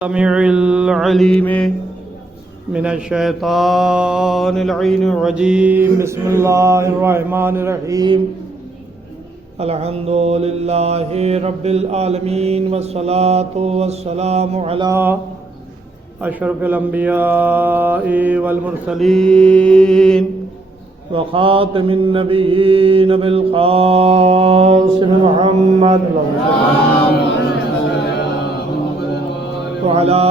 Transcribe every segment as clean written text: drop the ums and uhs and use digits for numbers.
السميع العليم من الشيطان اللعين الرجيم. بسم الله الرحمن الرحيم. الحمد لله رب العالمين والصلاة والسلام على أشرف الأنبياء والمرسلين وخاتم النبيين بالقاسم محمد وعلى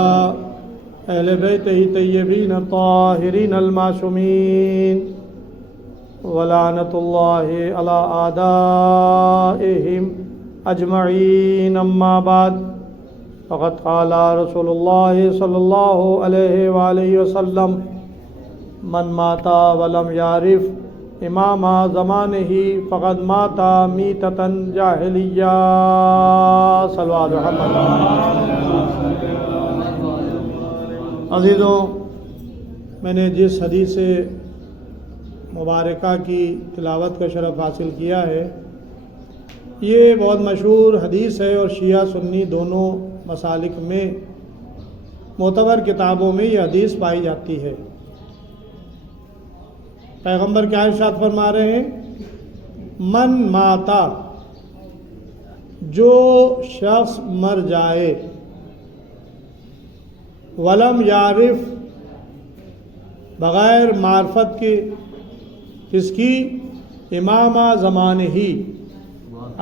أهل بيته الطيبين الطاهرين المعصومين ولعنة الله على أعدائهم أجمعين. أما بعد فقد قال رسول الله صلى الله عليه وآله وسلم: من مات ولم يعرف إمام زمانه فقد مات ميتة جاهلية. صلوا على محمد. عزیزوں، میں نے جس حدیث مبارکہ کی تلاوت کا شرف حاصل کیا ہے، یہ بہت مشہور حدیث ہے اور شیعہ سنی دونوں مسالک میں معتبر کتابوں میں یہ حدیث پائی جاتی ہے. پیغمبر کیا ارشاد فرما رہے ہیں؟ من ماتا، جو شخص مر جائے، ولم یعرف، بغیر معرفت کے، کس کی؟ امام زمانے ہی،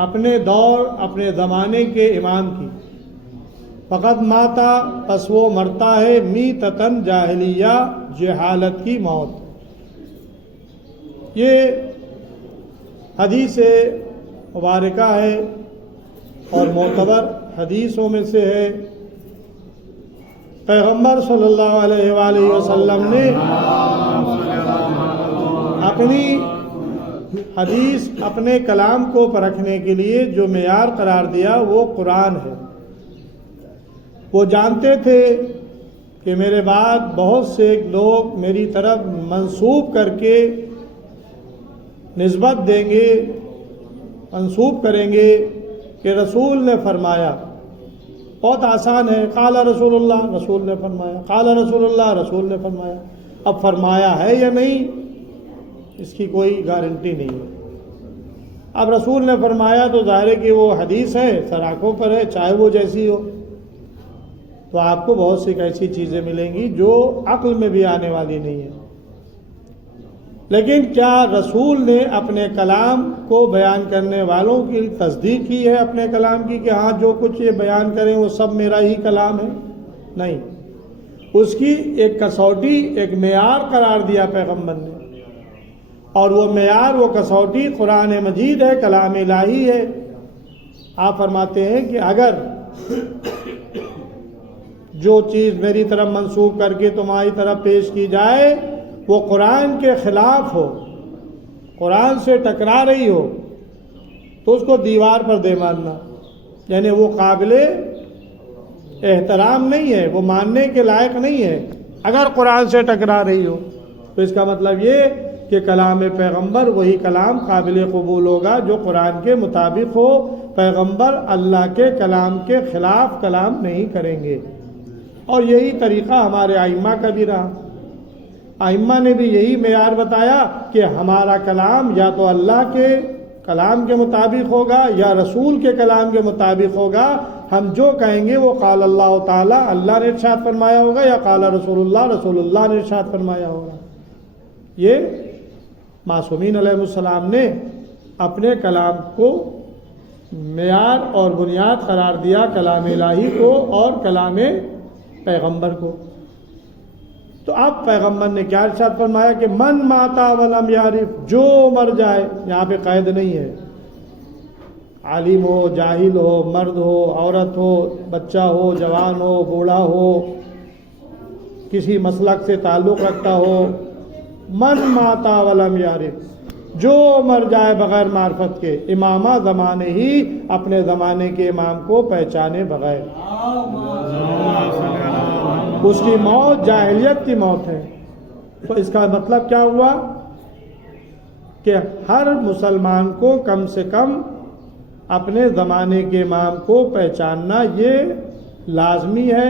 اپنے دور اپنے زمانے کے امام کی، فقط ماتا، پس وہ مرتا ہے، میتتن جاہلیہ، جہالت کی موت. یہ حدیث مبارکہ ہے اور معتبر حدیثوں میں سے ہے. پیغمبر صلی اللہ علیہ وآلہ وسلم نے اپنی حدیث، اپنے کلام کو پرکھنے کے لیے جو معیار قرار دیا وہ قرآن ہے. وہ جانتے تھے کہ میرے بعد بہت سے لوگ میری طرف منسوب کر کے نسبت دیں گے، منسوب کریں گے کہ رسول نے فرمایا. بہت آسان ہے، قال رسول اللہ، رسول نے فرمایا، قال رسول اللہ، رسول نے فرمایا. اب فرمایا ہے یا نہیں، اس کی کوئی گارنٹی نہیں ہے. اب رسول نے فرمایا تو ظاہر ہے کہ وہ حدیث ہے، سر آنکھوں پر ہے، چاہے وہ جیسی ہو. تو آپ کو بہت سی ایسی چیزیں ملیں گی جو عقل میں بھی آنے والی نہیں ہے. لیکن کیا رسول نے اپنے کلام کو بیان کرنے والوں کی تصدیق کی ہے اپنے کلام کی کہ ہاں جو کچھ یہ بیان کریں وہ سب میرا ہی کلام ہے؟ نہیں. اس کی ایک کسوٹی، ایک معیار قرار دیا پیغمبر نے، اور وہ معیار، وہ کسوٹی قرآن مجید ہے، کلام الہی ہے. آپ فرماتے ہیں کہ اگر جو چیز میری طرف منسوب کر کے تمہاری طرف پیش کی جائے وہ قرآن کے خلاف ہو، قرآن سے ٹکرا رہی ہو، تو اس کو دیوار پر دے ماننا. یعنی وہ قابل احترام نہیں ہے، وہ ماننے کے لائق نہیں ہے. اگر قرآن سے ٹکرا رہی ہو تو اس کا مطلب یہ کہ کلام پیغمبر وہی کلام قابل قبول ہوگا جو قرآن کے مطابق ہو. پیغمبر اللہ کے کلام کے خلاف کلام نہیں کریں گے. اور یہی طریقہ ہمارے ائمہ کا بھی رہا. ائمہ نے بھی یہی معیار بتایا کہ ہمارا کلام یا تو اللہ کے کلام کے مطابق ہوگا یا رسول کے کلام کے مطابق ہوگا. ہم جو کہیں گے وہ قال اللہ تعالیٰ، اللہ نے ارشاد فرمایا ہوگا، یا قال رسول اللہ، رسول اللہ نے ارشاد فرمایا ہوگا. یہ معصومین علیہ السلام نے اپنے کلام کو معیار اور بنیاد قرار دیا، کلام الہی کو اور کلام پیغمبر کو. تو اب پیغمبر نے کیا ارشاد فرمایا کہ من ماتا ولم یعرف، جو مر جائے. یہاں پہ قید نہیں ہے، عالم ہو، جاہل ہو، مرد ہو، عورت ہو، بچہ ہو، جوان ہو، بوڑھا ہو، کسی مسلک سے تعلق رکھتا ہو. من ماتا ولم یعرف، جو مر جائے بغیر معرفت کے، امامہ زمانے ہی، اپنے زمانے کے امام کو پہچانے بغیر، اس کی موت جاہلیت کی موت ہے. تو اس کا مطلب کیا ہوا کہ ہر مسلمان کو کم سے کم اپنے زمانے کے امام کو پہچاننا یہ لازمی ہے،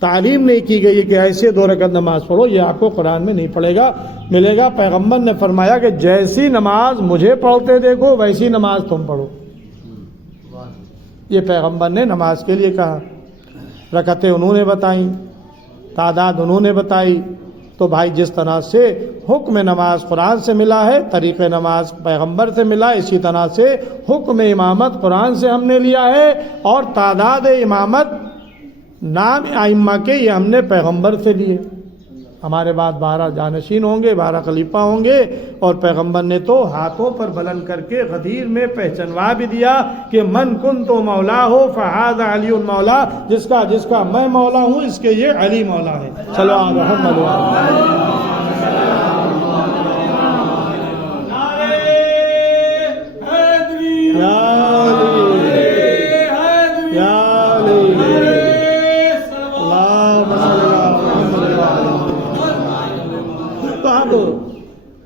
تعلیم نہیں کی گئی ہے کہ ایسے 2 رکعت نماز پڑھو، یہ آپ کو قرآن میں نہیں پڑھے گا ملے گا۔ پیغمبر نے فرمایا کہ جیسی نماز مجھے پڑھتے دیکھو ویسی نماز تم پڑھو، یہ پیغمبر نے نماز کے لیے کہا۔ رکعتیں انہوں نے بتائیں، تعداد انہوں نے بتائی۔ تو بھائی جس طرح سے حکم نماز قرآن سے ملا ہے، طریق نماز پیغمبر سے ملا، اسی طرح سے حکم امامت قرآن سے ہم نے لیا ہے، اور تعداد امامت نام ائمہ کے یہ ہم نے پیغمبر سے لیے۔ ہمارے بعد 12 جانشین ہوں گے، 12 خلیفہ ہوں گے، اور پیغمبر نے تو ہاتھوں پر بلند کر کے غدیر میں پہچنوا بھی دیا کہ من کن تو مولا ہو فہذا علی مولا، جس کا میں مولا ہوں اس کے یہ علی مولا ہے۔ صلو علی محمد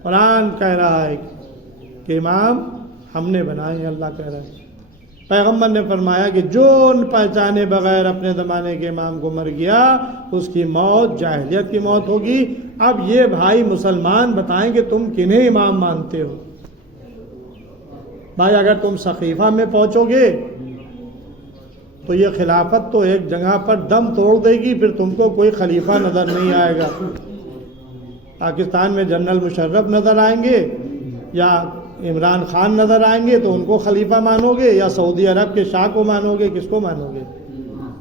قرآن کہہ رہا ہے کہ امام ہم نے بنائے ہیں، اللہ کہہ رہا ہے۔ پیغمبر نے فرمایا کہ جو پہچانے بغیر اپنے زمانے کے امام کو مر گیا اس کی موت جاہلیت کی موت ہوگی۔ اب یہ بھائی مسلمان بتائیں کہ تم کنہیں امام مانتے ہو؟ بھائی اگر تم سقیفہ میں پہنچو گے تو یہ خلافت تو ایک جگہ پر دم توڑ دے گی، پھر تم کو کوئی خلیفہ نظر نہیں آئے گا۔ پاکستان میں جنرل مشرف نظر آئیں گے یا عمران خان نظر آئیں گے تو ان کو خلیفہ مانو گے، یا سعودی عرب کے شاہ کو مانو گے، کس کو مانو گے؟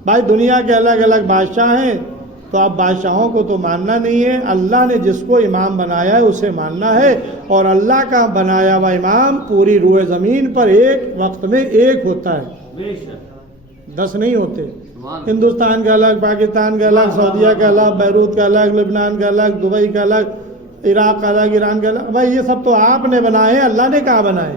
بھائی دنیا کے الگ الگ بادشاہ ہیں، تو اب بادشاہوں کو تو ماننا نہیں ہے، اللہ نے جس کو امام بنایا ہے اسے ماننا ہے۔ اور اللہ کا بنایا ہوا امام پوری روئے زمین پر ایک وقت میں ایک ہوتا ہے، 10 نہیں ہوتے۔ ہندوستان کا الگ، پاکستان کا الگ، سعودیہ کا الگ، بیروت کا الگ، لبنان کا الگ، دبئی کا الگ، عراق کا الگ، ایران کا الگ۔ بھائی یہ سب تو آپ نے بنائے ہیں، اللہ نے کہاں بنائے؟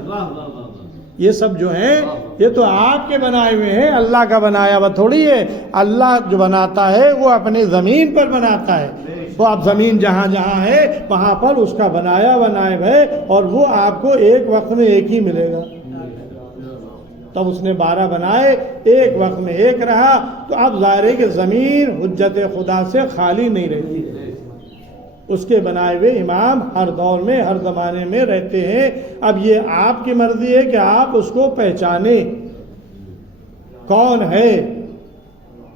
یہ سب جو ہیں یہ تو آپ کے بنائے ہوئے ہیں، اللہ کا بنایا ہوا تھوڑی ہے۔ اللہ جو بناتا ہے وہ اپنی زمین پر بناتا ہے، وہ اب زمین جہاں جہاں ہے وہاں پر اس کا بنایا ہوا نائب ہے، اور وہ آپ کو ایک وقت میں ایک ہی ملے گا۔ تب اس نے 12 بنائے، ایک وقت میں ایک رہا، تو اب ظاہر ہے کہ زمین حجت خدا سے خالی نہیں رہتی، اس کے بنائے ہوئے امام ہر دور میں ہر زمانے میں رہتے ہیں۔ اب یہ آپ کی مرضی ہے کہ آپ اس کو پہچانیں کون ہے۔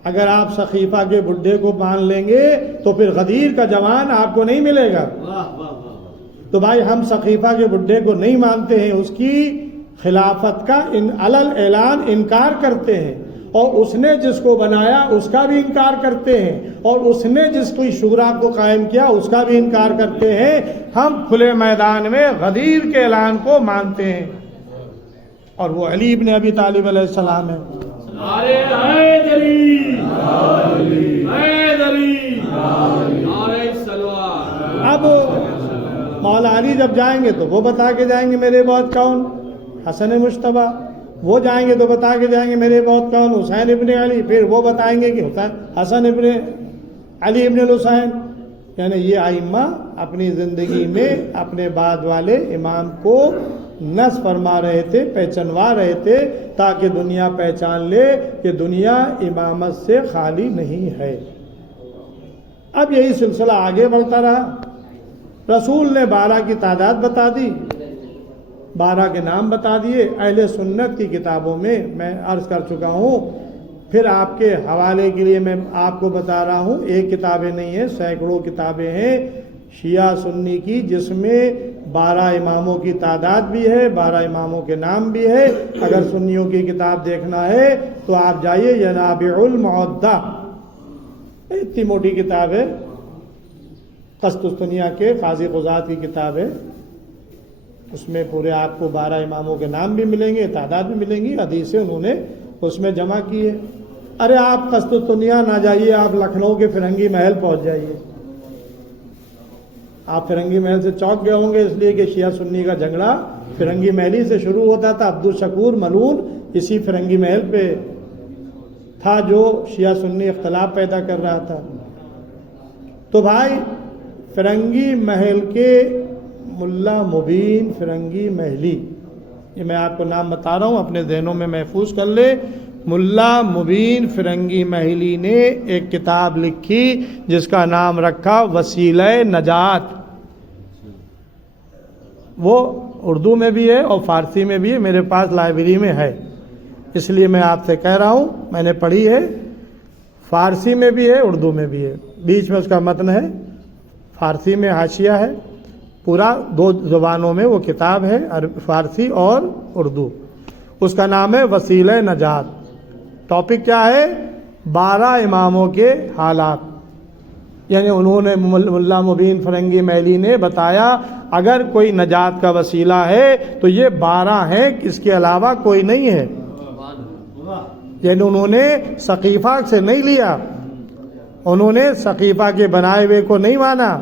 اگر آپ سقیفہ کے بڈھے کو مان لیں گے تو پھر غدیر کا جوان آپ کو نہیں ملے گا۔ تو بھائی ہم سقیفہ کے بڈھے کو نہیں مانتے ہیں، اس کی خلافت کا علل اعلان انکار کرتے ہیں، اور اس نے جس کو بنایا اس کا بھی انکار کرتے ہیں، اور اس نے جس کو شورا کو قائم کیا اس کا بھی انکار کرتے ہیں۔ ہم کھلے میدان میں غدیر کے اعلان کو مانتے ہیں، اور وہ علی ابن ابی طالب علیہ السلام ہے۔ اب مولا علی جب جائیں گے تو وہ بتا کے جائیں گے میرے بعد کون؟ حسن مجتبیٰ۔ وہ جائیں گے تو بتا کے جائیں گے میرے بعد کون؟ حسین ابن علی۔ پھر وہ بتائیں گے کہ حسن ابن علی ابن الحسین۔ یعنی یہ ائمہ اپنی زندگی میں اپنے بعد والے امام کو نصب فرما رہے تھے، پہچنوا رہے تھے، تاکہ دنیا پہچان لے کہ دنیا امامت سے خالی نہیں ہے۔ اب یہی سلسلہ آگے بڑھتا رہا۔ رسول نے 12 کی تعداد بتا دی، 12 کے نام بتا دیے۔ اہل سنت کی کتابوں میں عرض کر چکا ہوں، پھر آپ کے حوالے کے لیے میں آپ کو بتا رہا ہوں، ایک کتابیں نہیں ہیں، سینکڑوں کتابیں ہیں شیعہ سنی کی، جس میں 12 اماموں کی تعداد بھی ہے، 12 اماموں کے نام بھی ہے۔ اگر سنیوں کی کتاب دیکھنا ہے تو آپ جائیے ینابع المعدہ، اتنی موٹی کتاب ہے، قسطنطنیہ کے قاضی قضات کی کتاب ہے، اس میں پورے آپ کو 12 اماموں کے نام بھی ملیں گے، تعداد بھی ملیں گی، حدیثیں انہوں نے اس میں جمع کی ہے۔ ارے آپ قسطنطنیہ نہ جائیے، آپ لکھنؤ کے فرنگی محل پہنچ جائیے۔ آپ فرنگی محل سے چوک گئے ہوں گے، اس لیے کہ شیعہ سنی کا جھگڑا فرنگی محل سے شروع ہوتا تھا۔ عبدالشکور ملعون اسی فرنگی محل پہ تھا جو شیعہ سنی اختلاف پیدا کر رہا تھا۔ تو بھائی فرنگی محل کے ملا مبین فرنگی محلی، یہ میں آپ کو نام بتا رہا ہوں، اپنے ذہنوں میں محفوظ کر لے۔ ملا مبین فرنگی محلی نے ایک کتاب لکھی جس کا نام رکھا وسیلہ نجات. وہ اردو میں بھی ہے اور فارسی میں بھی ہے، میرے پاس لائبریری میں ہے، اس لیے میں آپ سے کہہ رہا ہوں، میں نے پڑھی ہے، فارسی میں بھی ہے اردو میں بھی ہے، بیچ میں اس کا متن ہے، فارسی میں حاشیہ ہے، پورا 2 زبانوں میں وہ کتاب ہے، فارسی اور اردو. اس کا نام ہے وسیلہ نجات. ٹاپک کیا ہے؟ 12 اماموں کے حالات. یعنی انہوں نے ملا مبین فرنگی محلی نے بتایا اگر کوئی نجات کا وسیلہ ہے تو یہ 12 ہیں، اس کے علاوہ کوئی نہیں ہے. یعنی انہوں نے سقیفہ سے نہیں لیا، انہوں نے سقیفہ کے بنائے ہوئے کو نہیں مانا،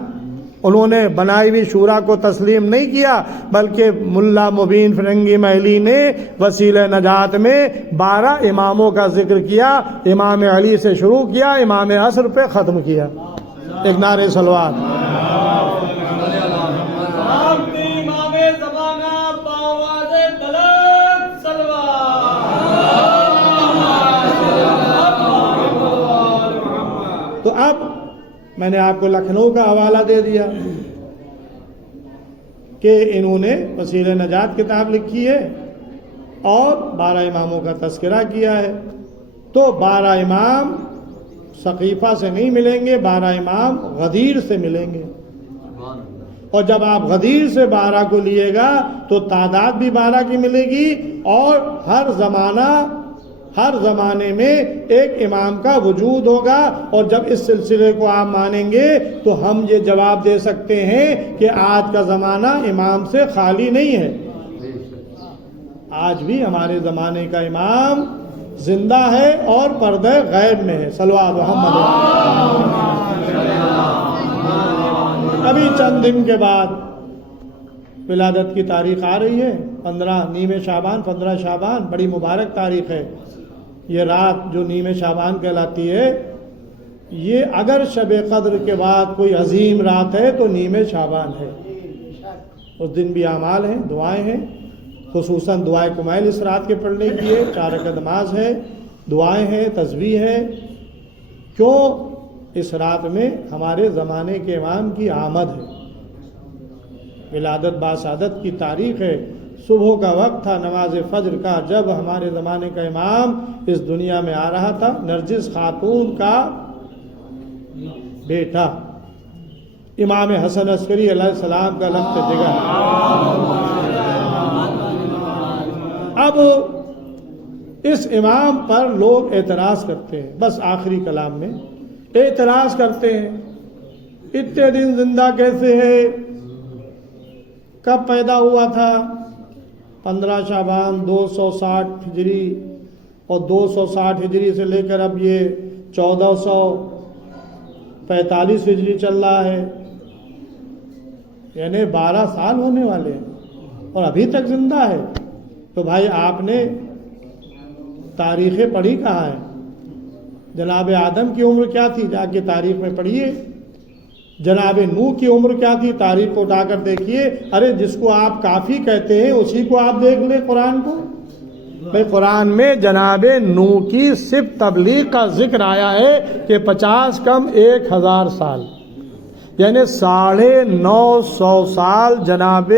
انہوں نے بنائی ہوئی شورا کو تسلیم نہیں کیا، بلکہ ملا مبین فرنگی محلی نے وسیلہ نجات میں 12 اماموں کا ذکر کیا. امام علی سے شروع کیا، امام عصر پہ ختم کیا. ایک نعرہ صلوات. تو اب میں نے آپ کو لکھنؤ کا حوالہ دے دیا کہ انہوں نے وسیلہ نجات کتاب لکھی ہے اور 12 اماموں کا تذکرہ کیا ہے. تو 12 امام سقیفہ سے نہیں ملیں گے، 12 امام غدیر سے ملیں گے. اور جب آپ غدیر سے 12 کو لیے گا تو تعداد بھی 12 کی ملے گی، اور ہر زمانے میں ایک امام کا وجود ہوگا. اور جب اس سلسلے کو آپ مانیں گے تو ہم یہ جواب دے سکتے ہیں کہ آج کا زمانہ امام سے خالی نہیں ہے. آج بھی ہمارے زمانے کا امام زندہ ہے اور پردہ غیب میں ہے. صلوات محمد. ابھی چند دن کے بعد ولادت کی تاریخ آ رہی ہے، 15 شعبان، بڑی مبارک تاریخ ہے. یہ رات جو نیم شعبان کہلاتی ہے، یہ اگر شب قدر کے بعد کوئی عظیم رات ہے تو نیم شعبان ہے. اس دن بھی اعمال ہیں، دعائیں ہیں، خصوصاً دعائے کمیل اس رات کے پڑھنے کی ہے. 4 رکعت نماز ہے، دعائیں ہیں، تسبیح ہے. کیوں؟ اس رات میں ہمارے زمانے کے امام کی آمد ہے. ولادت باسعادت کی تاریخ ہے. صبح کا وقت تھا، نماز فجر کا، جب ہمارے زمانے کا امام اس دنیا میں آ رہا تھا. نرجس خاتون کا بیٹا امام حسن عسکری علیہ السلام کا لخت جگر. اب اس امام پر لوگ اعتراض کرتے ہیں. بس آخری کلام میں اعتراض کرتے ہیں، اتنے دن زندہ کیسے ہے؟ کب پیدا ہوا تھا؟ 15 شعبان 260 ہجری، اور 260 ہجری سے لے کر اب یہ 1445 ہجری چل رہا ہے، یعنی 12 سال ہونے والے ہیں اور ابھی تک زندہ ہے. تو بھائی آپ نے تاریخیں پڑھی کہاں ہیں؟ جناب آدم کی عمر کیا تھی؟ جا کے تاریخ میں پڑھیے. جناب نوح کی عمر کیا تھی؟ تاریخ کو اٹھا کر دیکھیے. ارے جس کو آپ کافی کہتے ہیں اسی کو آپ دیکھ لیں قرآن کو. بھائی قرآن میں جناب نوح کی صرف تبلیغ کا ذکر آیا ہے کہ 50 کم 1000 سال، یعنی 950 سال جناب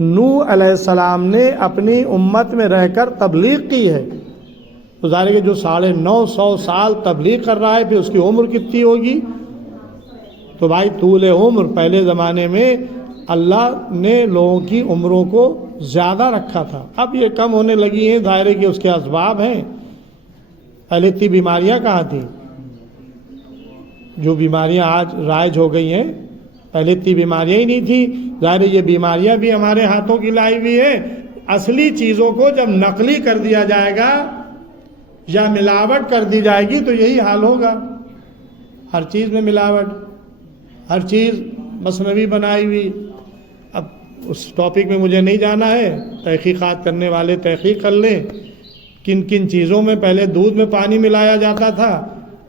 نوح علیہ السلام نے اپنی امت میں رہ کر تبلیغ کی ہے. تو ظاہر ہے کہ جو 950 سال تبلیغ کر رہا ہے پھر اس کی عمر کتنی ہوگی؟ تو بھائی طول عمر پہلے زمانے میں اللہ نے لوگوں کی عمروں کو زیادہ رکھا تھا. اب یہ کم ہونے لگی ہیں، ظاہر ہے کہ اس کے اسباب ہیں. پہلے اتنی بیماریاں کہاں تھیں؟ جو بیماریاں آج رائج ہو گئی ہیں، پہلے اتنی بیماریاں ہی نہیں تھیں. ظاہر ہے یہ بیماریاں بھی ہمارے ہاتھوں کی لائی ہوئی ہیں. اصلی چیزوں کو جب نقلی کر دیا جائے گا یا ملاوٹ کر دی جائے گی تو یہی حال ہوگا. ہر چیز میں ملاوٹ، ہر چیز مصنوعی بنائی ہوئی. اب اس ٹاپک میں مجھے نہیں جانا ہے، تحقیقات کرنے والے تحقیق کر لیں کن کن چیزوں میں. پہلے دودھ میں پانی ملایا جاتا تھا،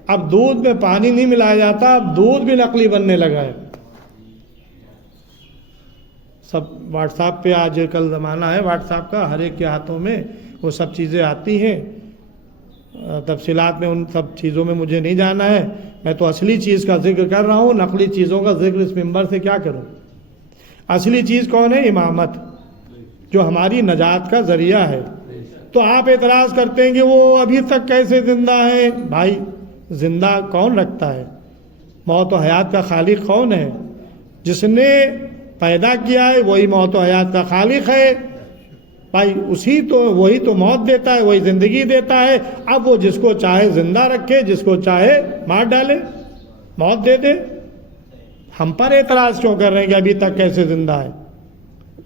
اب دودھ میں پانی نہیں ملایا جاتا، اب دودھ بھی نقلی بننے لگا ہے. سب واٹس ایپ پہ آج کل زمانہ ہے واٹس ایپ کا، ہر ایک کے ہاتھوں میں وہ سب چیزیں آتی ہیں. تفصیلات میں ان سب چیزوں میں مجھے نہیں جانا ہے، میں تو اصلی چیز کا ذکر کر رہا ہوں، نقلی چیزوں کا ذکر اس منبر سے کیا کروں۔ اصلی چیز کون ہے؟ امامت، جو ہماری نجات کا ذریعہ ہے۔ تو آپ اعتراض کرتے ہیں کہ وہ ابھی تک کیسے زندہ ہے؟ بھائی زندہ کون رکھتا ہے؟ موت و حیات کا خالق کون ہے؟ جس نے پیدا کیا ہے وہی موت و حیات کا خالق ہے بھائی، وہی تو موت دیتا ہے، وہی زندگی دیتا ہے۔ اب وہ جس کو چاہے زندہ رکھے، جس کو چاہے مار ڈالے، موت دے دے۔ ہم پر اعتراض کیوں کر رہے ہیں کہ ابھی تک کیسے زندہ ہے؟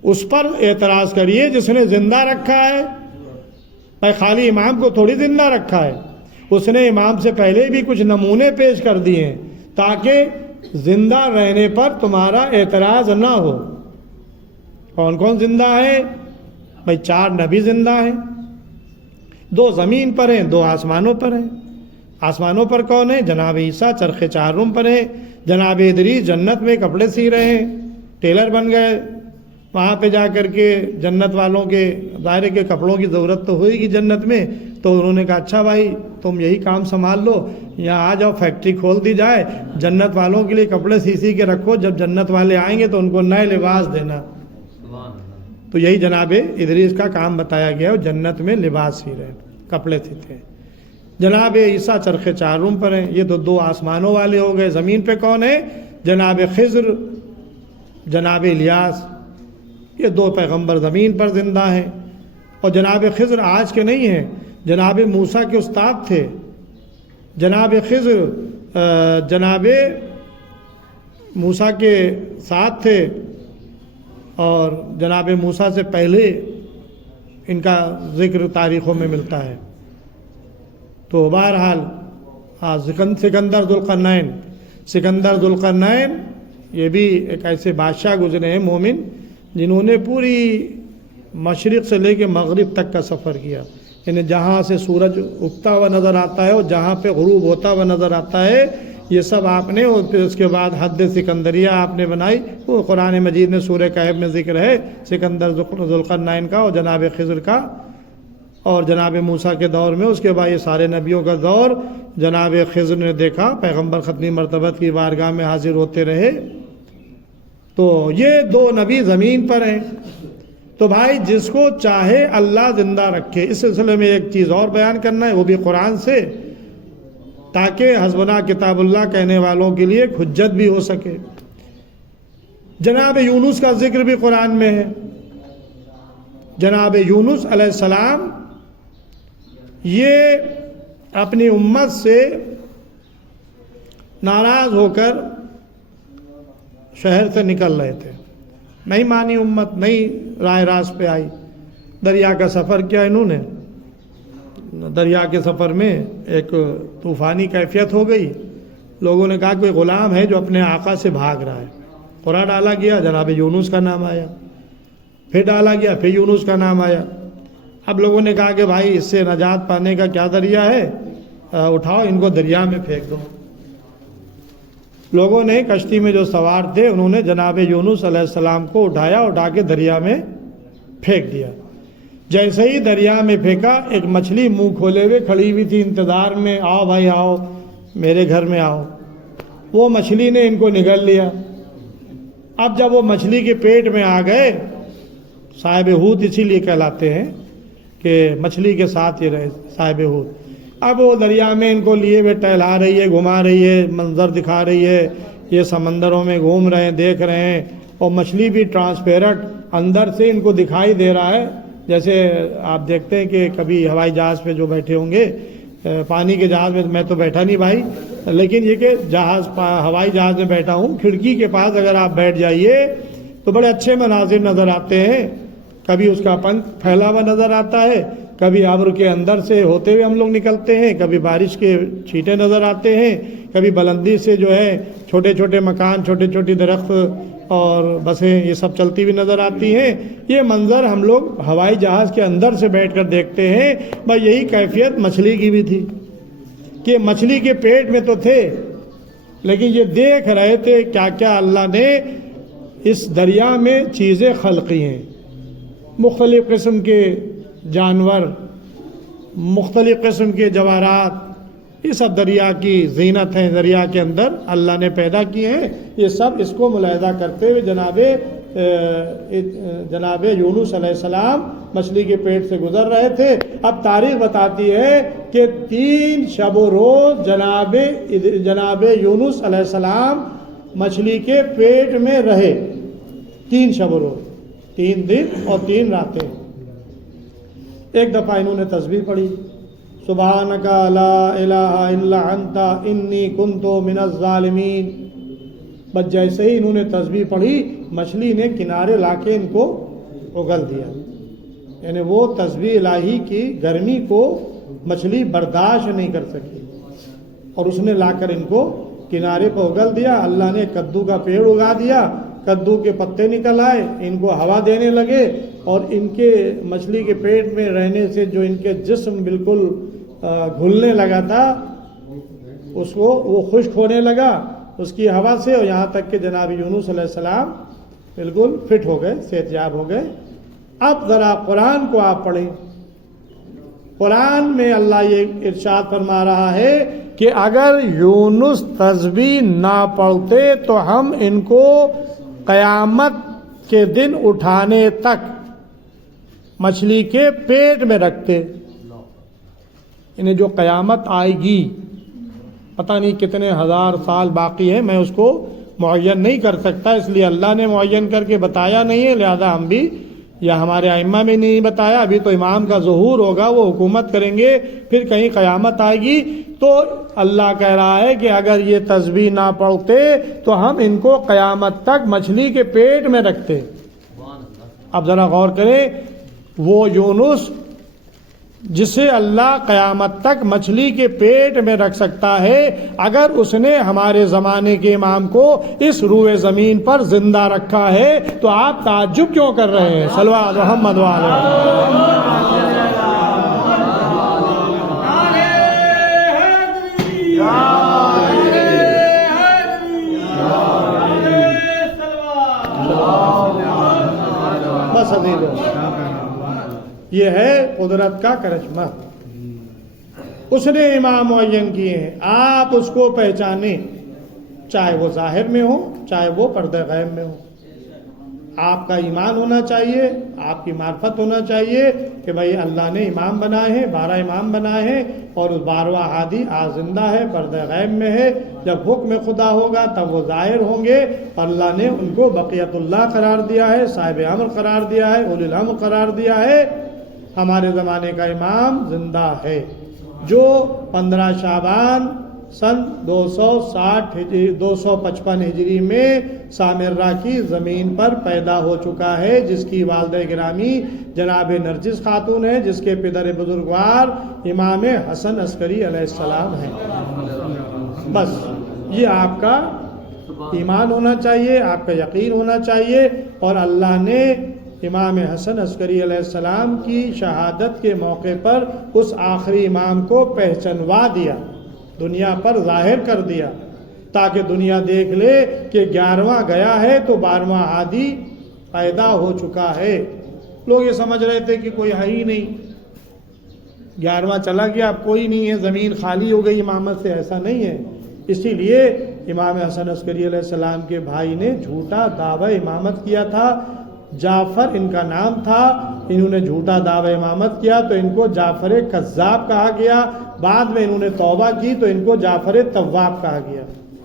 اس پر اعتراض کریے جس نے زندہ رکھا ہے۔ بھائی خالی امام کو تھوڑی زندہ رکھا ہے، اس نے امام سے پہلے بھی کچھ نمونے پیش کر دیے ہیں تاکہ زندہ رہنے پر تمہارا اعتراض نہ ہو۔ کون کون زندہ ہے؟ بھائی 4 نبی زندہ ہیں، 2 زمین پر ہیں، 2 آسمانوں پر ہیں۔ آسمانوں پر کون ہے؟ جناب عیسیٰ چرخ چارم پر ہیں، جناب ادریس جنت میں کپڑے سی رہے ہیں، ٹیلر بن گئے، وہاں پہ جا کر کے جنت والوں کے ظاہر کے کپڑوں کی ضرورت تو ہوئے گی جنت میں، تو انہوں نے کہا اچھا بھائی تم یہی کام سنبھال لو، یہاں آ جاؤ، فیکٹری کھول دی جائے، جنت والوں کے لیے کپڑے سی کے رکھو، جب جنت والے آئیں گے تو ان کو نئے لباس دینا۔ تو یہی جناب ادریس کا کام بتایا گیا ہے، جنت میں لباس سی رہے، کپڑے سیتے ہیں۔ جناب عیسیٰ چرخ چارم پر ہیں، یہ تو 2 آسمانوں والے ہو گئے۔ زمین پہ کون ہے؟ جناب خضر، جناب الیاس، یہ 2 پیغمبر زمین پر زندہ ہیں۔ اور جناب خضر آج کے نہیں ہیں، جناب موسیٰ کے استاد تھے۔ جناب خضر جناب موسیٰ کے ساتھ تھے، اور جناب موسیٰ سے پہلے ان کا ذکر تاریخوں میں ملتا ہے۔ تو بہرحال سکندر ذوالقرنین یہ بھی ایک ایسے بادشاہ گزرے ہیں مومن جنہوں نے پوری مشرق سے لے کے مغرب تک کا سفر کیا، یعنی جہاں سے سورج اگتا ہوا نظر آتا ہے اور جہاں پہ غروب ہوتا ہوا نظر آتا ہے، یہ سب آپ نے، اور پھر اس کے بعد حد سکندریہ آپ نے بنائی، وہ قرآن مجید میں سورہ کہف میں ذکر ہے سکندر ذوالقرنین کا اور جناب خضر کا، اور جناب موسیٰ کے دور میں، اس کے بعد یہ سارے نبیوں کا دور، جناب خضر نے دیکھا پیغمبر ختمی مرتبت کی بارگاہ میں حاضر ہوتے رہے۔ تو یہ 2 نبی زمین پر ہیں۔ تو بھائی جس کو چاہے اللہ زندہ رکھے۔ اس سلسلے میں ایک چیز اور بیان کرنا ہے، وہ بھی قرآن سے، تاکہ حسبنا کتاب اللہ کہنے والوں کے لیے ایک حجت بھی ہو سکے۔ جناب یونس کا ذکر بھی قرآن میں ہے۔ جناب یونس علیہ السلام یہ اپنی امت سے ناراض ہو کر شہر سے نکل رہے تھے، نہیں مانی امت، نہیں راہ راست پہ آئی، دریا کا سفر کیا انہوں نے۔ دریا کے سفر میں ایک طوفانی کیفیت ہو گئی، لوگوں نے کہا کوئی غلام ہے جو اپنے آقا سے بھاگ رہا ہے، قرآن ڈالا گیا، جناب یونس کا نام آیا، پھر ڈالا گیا، پھر یونس کا نام آیا۔ اب لوگوں نے کہا کہ بھائی اس سے نجات پانے کا کیا ذریعہ ہے، اٹھاؤ ان کو دریا میں پھینک دو۔ لوگوں نے کشتی میں جو سوار تھے انہوں نے جناب یونس علیہ السلام کو اٹھا کے دریا میں پھینک دیا۔ جیسے ہی دریا میں پھینکا، ایک مچھلی منہ کھولے ہوئے کھڑی ہوئی تھی انتظار میں، آؤ بھائی آؤ میرے گھر میں آؤ۔ وہ مچھلی نے ان کو نگل لیا۔ اب جب وہ مچھلی کے پیٹ میں آ گئے، صاحب حوت اسی لیے کہلاتے ہیں کہ مچھلی کے ساتھ یہ رہے صاحب حوت۔ اب وہ دریا میں ان کو لیے ہوئے ٹہلا رہی ہے، گھما رہی ہے، منظر دکھا رہی ہے، یہ سمندروں میں گھوم رہے ہیں، دیکھ رہے ہیں، اور مچھلی بھی ٹرانسپیرنٹ اندر سے ان کو دکھائی دے رہا ہے۔ جیسے آپ دیکھتے ہیں کہ کبھی ہوائی جہاز پہ جو بیٹھے ہوں گے، پانی کے جہاز میں تو بیٹھا نہیں بھائی، لیکن یہ کہ ہوائی جہاز میں بیٹھا ہوں، کھڑکی کے پاس اگر آپ بیٹھ جائیے تو بڑے اچھے مناظر نظر آتے ہیں۔ کبھی اس کا پنکھ پھیلا ہوا نظر آتا ہے، کبھی ابر کے اندر سے ہوتے ہوئے ہم لوگ نکلتے ہیں، کبھی بارش کے چھینٹے نظر آتے ہیں، کبھی بلندی سے جو ہے چھوٹے چھوٹے مکان، چھوٹے چھوٹے درخت اور بسیں یہ سب چلتی ہوئی نظر آتی ہیں۔ یہ منظر ہم لوگ ہوائی جہاز کے اندر سے بیٹھ کر دیکھتے ہیں۔ بھائی یہی کیفیت مچھلی کی بھی تھی کہ مچھلی کے پیٹ میں تو تھے، لیکن یہ دیکھ رہے تھے کیا کیا اللہ نے اس دریا میں چیزیں خلقی ہیں، مختلف قسم کے جانور، مختلف قسم کے جواہرات، یہ سب دریا کی زینت ہیں، دریا کے اندر اللہ نے پیدا کیے ہیں۔ یہ سب اس کو ملاحظہ کرتے ہوئے جناب یونس علیہ السلام مچھلی کے پیٹ سے گزر رہے تھے۔ اب تاریخ بتاتی ہے کہ 3 شب و روز جناب یونس علیہ السلام مچھلی کے پیٹ میں رہے، 3 شب و روز، 3 دن اور 3 راتیں۔ ایک دفعہ انہوں نے تسبیح پڑھی، سبحانک لا الہ الا انت انی کنت من الظالمین۔ بس جیسے ہی انہوں نے تسبیح پڑھی، مچھلی نے کنارے لا کے ان کو اگل دیا، یعنی وہ تسبیح الہی کی گرمی کو مچھلی برداشت نہیں کر سکی اور اس نے لا کر ان کو کنارے پر اگل دیا۔ اللہ نے کدو کا پیڑ اگا دیا، کدو کے پتے نکل آئے، ان کو ہوا دینے لگے اور ان کے مچھلی کے پیٹ میں رہنے سے جو ان کے جسم بالکل گھلنے لگا تھا اس کو وہ خشک ہونے لگا اس کی ہوا سے، اور یہاں تک کہ جناب یونس علیہ السلام بالکل فٹ ہو گئے، صحت یاب ہو گئے۔ اب ذرا قرآن کو آپ پڑھیں، قرآن میں اللہ یہ ارشاد فرما رہا ہے کہ اگر یونس تسبیح نہ پڑھتے تو ہم ان کو قیامت کے دن اٹھانے تک مچھلی کے پیٹ میں رکھتے، انہیں جو قیامت آئے گی پتہ نہیں کتنے ہزار سال باقی ہے، میں اس کو معین نہیں کر سکتا، اس لیے اللہ نے معین کر کے بتایا نہیں ہے، لہذا ہم بھی یا ہمارے ائمہ میں نہیں بتایا۔ ابھی تو امام کا ظہور ہوگا، وہ حکومت کریں گے، پھر کہیں قیامت آئے گی تو اللہ کہہ رہا ہے کہ اگر یہ تسبیح نہ پڑھتے تو ہم ان کو قیامت تک مچھلی کے پیٹ میں رکھتے۔ اب ذرا غور کریں، وہ یونس جسے اللہ قیامت تک مچھلی کے پیٹ میں رکھ سکتا ہے، اگر اس نے ہمارے زمانے کے امام کو اس روئے زمین پر زندہ رکھا ہے تو آپ تعجب کیوں کر رہے ہیں؟ صلوات محمد بس یہ ہے قدرت کا کرشمہ، اس نے امام معین کیے ہیں، آپ اس کو پہچانیں، چاہے وہ ظاہر میں ہو چاہے وہ پردہ غیب میں ہو۔ آپ کا ایمان ہونا چاہیے، آپ کی معرفت ہونا چاہیے کہ بھائی اللہ نے امام بنائے ہیں، 12 امام بنائے ہیں، اور اس 12واں ہادی آج زندہ ہے، پردہ غیب میں ہے، جب حکم خدا ہوگا تب وہ ظاہر ہوں گے۔ اللہ نے ان کو بقیت اللہ قرار دیا ہے، صاحب امر قرار دیا ہے، اولی الامر قرار دیا ہے۔ ہمارے زمانے کا امام زندہ ہے جو 15 شعبان سن 255 ہجری میں سامرہ کی زمین پر پیدا ہو چکا ہے، جس کی والدہ گرامی جناب نرجس خاتون ہے، جس کے پدر بزرگوار امام حسن عسکری علیہ السلام ہیں۔ بس یہ آپ کا ایمان ہونا چاہیے، آپ کا یقین ہونا چاہیے، اور اللہ نے امام حسن عسکری علیہ السلام کی شہادت کے موقع پر اس آخری امام کو پہچنوا دیا، دنیا پر ظاہر کر دیا، تاکہ دنیا دیکھ لے کہ 11واں گیا ہے تو 12واں ہادی پیدا ہو چکا ہے۔ لوگ یہ سمجھ رہے تھے کہ کوئی ہے ہی نہیں، 11واں چلا گیا، اب کوئی نہیں ہے، زمین خالی ہو گئی امامت سے، ایسا نہیں ہے۔ اسی لیے امام حسن عسکری علیہ السلام کے بھائی نے جھوٹا دعوی امامت کیا تھا، جعفر ان کا نام تھا، انہوں نے جھوٹا دعوی امامت کیا تو ان کو جعفر کذاب کہا گیا، بعد میں انہوں نے توبہ کی تو ان کو جعفر تواب کہا گیا۔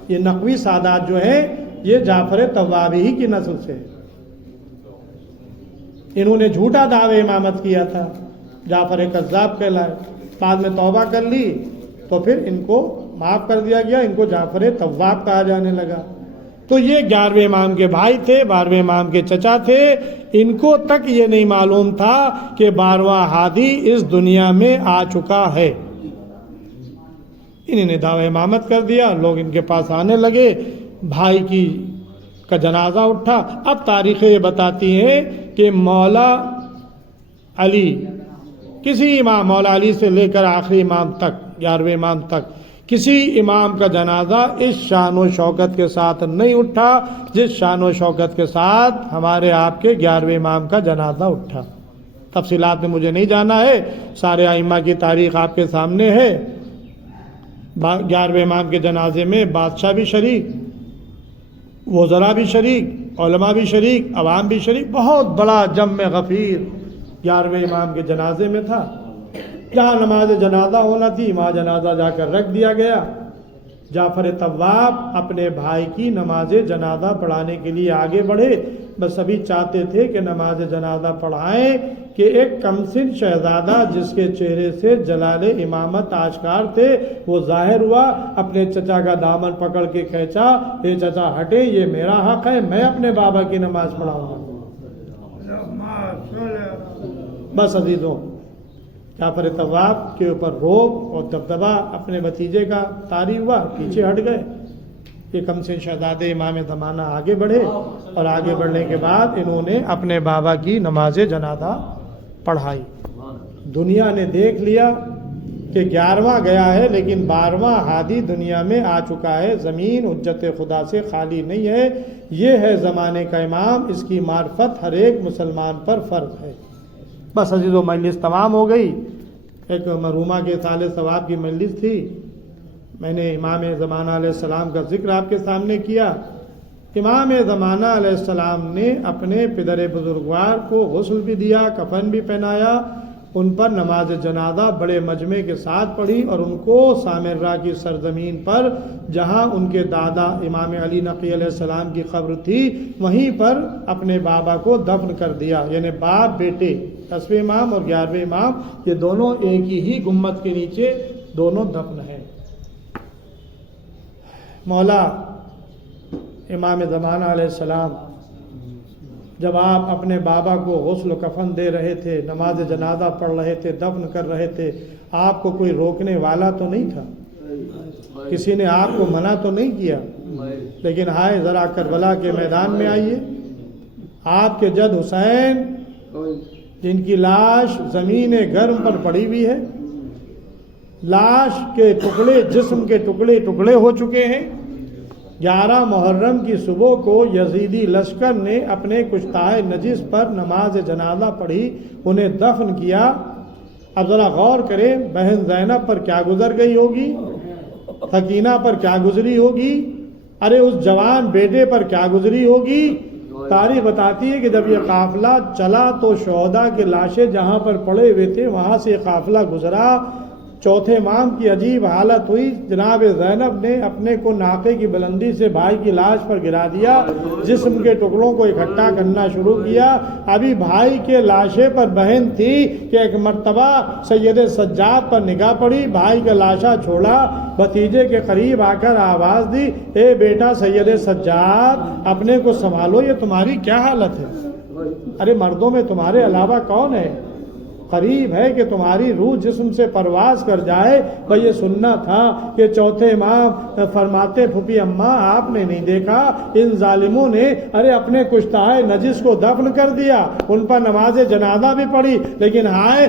یہ نقوی سادات جو ہیں یہ جعفر تواب ہی کی نسل سے، انہوں نے جھوٹا دعوی امامت کیا تھا، جعفر کذاب کہلائے، بعد میں توبہ کر لی تو پھر ان کو معاف کر دیا گیا، ان کو جعفر تواب کہا جانے لگا۔ تو یہ 11ویں امام کے بھائی تھے، 12ویں امام کے چچا تھے، ان کو تک یہ نہیں معلوم تھا کہ 12واں ہادی اس دنیا میں آ چکا ہے۔ انہوں نے دعوی امامت کر دیا، لوگ ان کے پاس آنے لگے، بھائی کا جنازہ اٹھا۔ اب تاریخیں یہ بتاتی ہیں کہ مولا علی، کسی امام، مولا علی سے لے کر آخری امام تک، 11ویں امام تک، کسی امام کا جنازہ اس شان و شوکت کے ساتھ نہیں اٹھا جس شان و شوکت کے ساتھ ہمارے آپ کے 11ویں امام کا جنازہ اٹھا۔ تفصیلات میں مجھے نہیں جانا ہے، سارے ائمہ کی تاریخ آپ کے سامنے ہے۔ 11ویں امام کے جنازے میں بادشاہ بھی شریک، وزراء بھی شریک، علماء بھی شریک، عوام بھی شریک، بہت بڑا جمع غفیر 11ویں امام کے جنازے میں تھا۔ جہاں نماز جنازہ ہونا تھی وہاں جنازہ جا کر رکھ دیا گیا۔ جعفر طواب اپنے بھائی کی نماز جنازہ پڑھانے کے لیے آگے بڑھے، بس سبھی چاہتے تھے کہ نماز جنازہ پڑھائیں کہ ایک کمسن شہزادہ جس کے چہرے سے جلال امامت آشکار تھے وہ ظاہر ہوا، اپنے چچا کا دامن پکڑ کے کھینچا، اے چچا ہٹے، یہ میرا حق ہے، میں اپنے بابا کی نماز پڑھاؤں گا۔ بس عزیزوں، جعفر طواب کے اوپر روب اور دبدبا اپنے بھتیجے کا طاری ہوا، پیچھے ہٹ گئے۔ یہ کمسن شہزادے امام زمانہ آگے بڑھے، اور آگے بڑھنے کے بعد انہوں نے اپنے بابا کی نماز جنازہ پڑھائی۔ دنیا نے دیکھ لیا کہ 11واں گیا ہے لیکن 12واں ہادی دنیا میں آ چکا ہے، زمین حجت خدا سے خالی نہیں ہے، یہ ہے زمانے کا امام، اس کی معرفت ہر ایک مسلمان پر فرض ہے۔ بس عزیزو، مجلس تمام ہو گئی۔ ایک مرحومہ کے سال ثواب کی مجلس تھی، میں نے امام زمانہ علیہ السلام کا ذکر آپ کے سامنے کیا۔ امام زمانہ علیہ السلام نے اپنے پدر بزرگوار کو غسل بھی دیا، کفن بھی پہنایا، ان پر نماز جنازہ بڑے مجمع کے ساتھ پڑھی، اور ان کو سامرہ کی سرزمین پر جہاں ان کے دادا امام علی نقی علیہ السلام کی قبر تھی وہیں پر اپنے بابا کو دفن کر دیا۔ یعنی باپ بیٹے 10ویں امام اور 11ویں امام یہ دونوں ایک ہی گنبد کے نیچے دونوں دفن ہیں۔ مولا امام زمانہ علیہ السلام جب آپ اپنے بابا کو غسل و کفن دے رہے تھے، نماز جنازہ پڑھ رہے تھے، دفن کر رہے تھے، آپ کو کوئی روکنے والا تو نہیں تھا، کسی نے آپ کو منع تو نہیں کیا، لیکن ہائے ذرا کربلا کے میدان میں آئیے، آپ کے جد حسین جن کی لاش زمین گرم پر پڑی ہوئی ہے، لاش کے ٹکڑے، جسم کے ٹکڑے ٹکڑے ہو چکے ہیں۔ 11 محرم کی صبح کو یزیدی لشکر نے اپنے کشتۂ نجس پر نماز جنازہ پڑھی، انہیں دفن کیا۔ اب ذرا غور کریں، بہن زینب پر کیا گزر گئی ہوگی، سکینہ پر کیا گزری ہوگی، ارے اس جوان بیٹے پر کیا گزری ہوگی۔ تاریخ بتاتی ہے کہ جب یہ قافلہ چلا تو شہداء کے لاشیں جہاں پر پڑے ہوئے تھے وہاں سے قافلہ گزرا۔ چوتھے امام کی عجیب حالت ہوئی، جناب زینب نے اپنے کو ناقے کی بلندی سے بھائی کی لاش پر گرا دیا، جسم کے ٹکڑوں کو اکٹھا کرنا شروع کیا۔ ابھی بھائی کے لاشے پر بہن تھی کہ ایک مرتبہ سید سجاد پر نگاہ پڑی، بھائی کا لاشا چھوڑا، بھتیجے کے قریب آ کر آواز دی، اے بیٹا سید سجاد اپنے کو سنبھالو، یہ تمہاری کیا حالت ہے؟ ارے مردوں میں تمہارے علاوہ کون ہے؟ قریب ہے کہ تمہاری روح جسم سے پرواز کر جائے۔ بھئی یہ سننا تھا کہ چوتھے امام فرماتے، پھوپھی اماں آپ نے نہیں دیکھا ان ظالموں نے ارے اپنے کشتۂ نجس کو دفن کر دیا، ان پر نماز جنازہ بھی پڑھی، لیکن ہائے